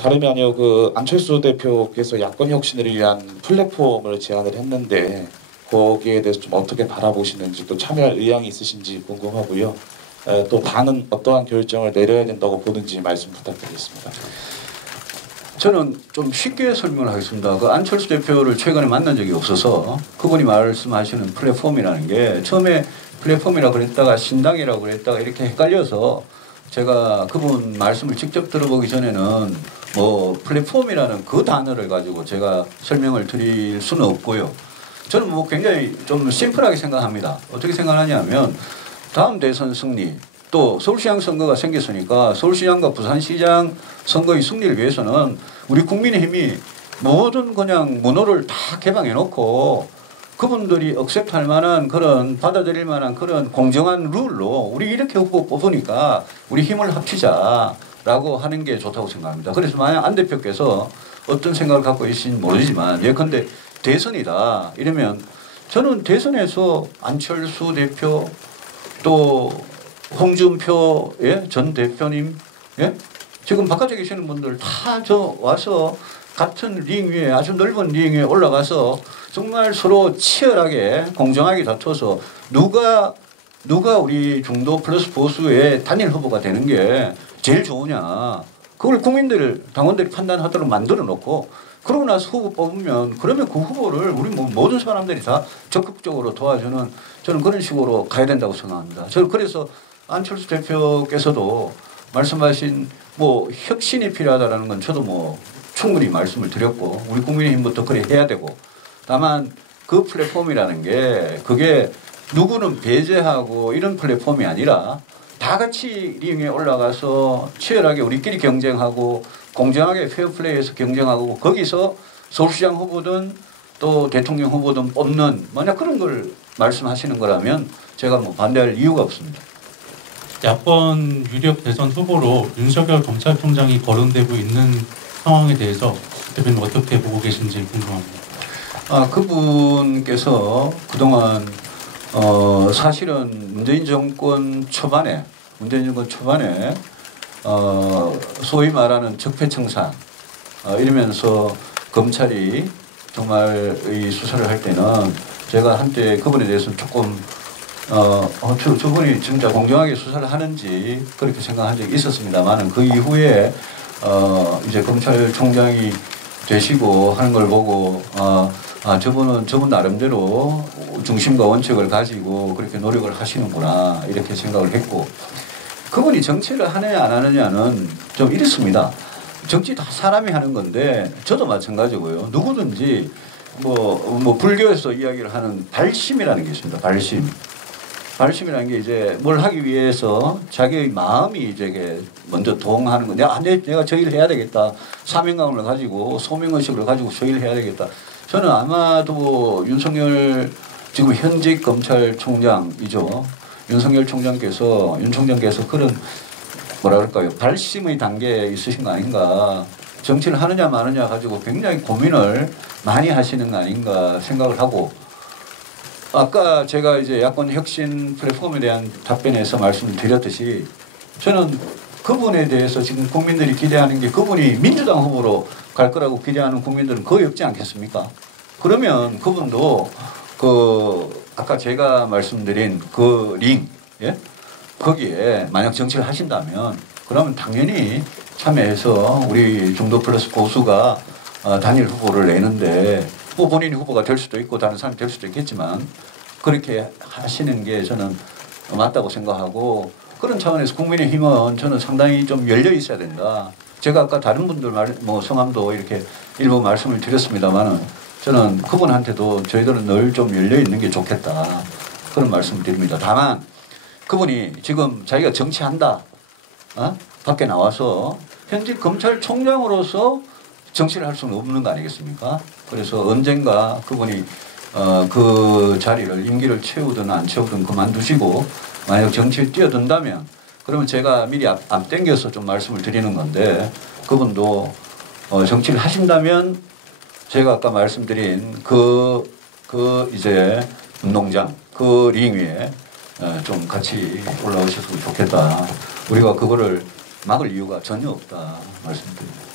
다름이 아니고 그 안철수 대표께서 야권 혁신을 위한 플랫폼을 제안을 했는데 거기에 대해서 좀 어떻게 바라보시는지 또 참여할 의향이 있으신지 궁금하고요. 또 당은 어떠한 결정을 내려야 된다고 보는지 말씀 부탁드리겠습니다. 저는 좀 쉽게 설명을 하겠습니다. 그 안철수 대표를 최근에 만난 적이 없어서 그분이 말씀하시는 플랫폼이라는 게 처음에 플랫폼이라고 그랬다가 신당이라고 그랬다가 이렇게 헷갈려서 제가 그분 말씀을 직접 들어보기 전에는 뭐 플랫폼이라는 그 단어를 가지고 제가 설명을 드릴 수는 없고요. 저는 뭐 굉장히 좀 심플하게 생각합니다. 어떻게 생각하냐면 다음 대선 승리 또 서울시장 선거가 생겼으니까 서울시장과 부산시장 선거의 승리를 위해서는 우리 국민의힘이 모든 그냥 문호를 다 개방해 놓고 그분들이 억셉트할 만한 그런 받아들일 만한 그런 공정한 룰로 우리 이렇게 후보 뽑으니까 우리 힘을 합치자라고 하는 게 좋다고 생각합니다. 그래서 만약 안 대표께서 어떤 생각을 갖고 계신지 모르지만 예컨대 대선이다 이러면 저는 대선에서 안철수 대표 또 홍준표 전 대표님 지금 바깥에 계시는 분들 다 저 와서 같은 링 위에 아주 넓은 링 위에 올라가서 정말 서로 치열하게 공정하게 다퉈서 누가 우리 중도 플러스 보수의 단일 후보가 되는 게 제일 좋으냐 그걸 국민들 당원들이 판단하도록 만들어 놓고 그러고 나서 후보 뽑으면 그러면 그 후보를 우리 모든 사람들이 다 적극적으로 도와주는 저는 그런 식으로 가야 된다고 생각합니다. 저는 그래서 안철수 대표께서도 말씀하신 뭐 혁신이 필요하다라는 건 저도 뭐 충분히 말씀을 드렸고 우리 국민의힘부터 그래 해야 되고 다만 그 플랫폼이라는 게 그게 누구는 배제하고 이런 플랫폼이 아니라 다 같이 링에 올라가서 치열하게 우리끼리 경쟁하고 공정하게 페어플레이에서 경쟁하고 거기서 서울시장 후보든 또 대통령 후보든 뽑는 만약 그런 걸 말씀하시는 거라면 제가 뭐 반대할 이유가 없습니다. 야권 유력 대선 후보로 윤석열 검찰총장이 거론되고 있는 상황에 대해서 대표님 어떻게 보고 계신지 궁금합니다. 그분께서 그동안 사실은 문재인 정권 초반에 소위 말하는 적폐청산 이러면서 검찰이 정말 이 수사를 할 때는 제가 한때 그분에 대해서는 조금 저분이 진짜 공정하게 수사를 하는지 그렇게 생각한 적이 있었습니다만 그 이후에 이제 검찰총장이 되시고 하는 걸 보고 저분 나름대로 중심과 원칙을 가지고 그렇게 노력을 하시는구나 이렇게 생각을 했고 그분이 정치를 하느냐 안 하느냐는 좀 이렇습니다. 정치 다 사람이 하는 건데 저도 마찬가지고요. 누구든지 뭐 불교에서 이야기를 하는 발심이라는 게 있습니다. 발심이라는 게 이제 뭘 하기 위해서 자기의 마음이 이제 먼저 동하는 거. 내가 저 일을 해야 되겠다. 사명감을 가지고 소명의식을 가지고 저 일을 해야 되겠다. 저는 아마도 윤석열 지금 현직 검찰총장이죠. 윤 총장께서 그런 뭐라 그럴까요? 발심의 단계에 있으신 거 아닌가. 정치를 하느냐 마느냐 가지고 굉장히 고민을 많이 하시는 거 아닌가 생각을 하고 아까 제가 이제 야권 혁신 플랫폼에 대한 답변에서 말씀을 드렸듯이 저는 그분에 대해서 지금 국민들이 기대하는 게 그분이 민주당 후보로 갈 거라고 기대하는 국민들은 거의 없지 않겠습니까? 그러면 그분도 아까 제가 말씀드린 그 링, 거기에 만약 정치를 하신다면 그러면 당연히 참여해서 우리 중도 플러스 보수가 단일 후보를 내는데 뭐 본인이 후보가 될 수도 있고 다른 사람이 될 수도 있겠지만 그렇게 하시는 게 저는 맞다고 생각하고 그런 차원에서 국민의힘은 저는 상당히 좀 열려 있어야 된다. 제가 아까 다른 분들 성함도 이렇게 일부 말씀을 드렸습니다만은 저는 그분한테도 저희들은 늘 좀 열려 있는 게 좋겠다. 그런 말씀을 드립니다. 다만 그분이 지금 자기가 정치한다. 밖에 나와서 현직 검찰총장으로서 정치를 할 수는 없는 거 아니겠습니까? 그래서 언젠가 그분이 그 자리를 임기를 채우든 안 채우든 그만두시고 만약 정치에 뛰어든다면 그러면 제가 미리 앞당겨서 좀 말씀을 드리는 건데 그분도 정치를 하신다면 제가 아까 말씀드린 이제 운동장 그 링 위에 좀 같이 올라오셨으면 좋겠다. 우리가 그거를 막을 이유가 전혀 없다 말씀드립니다.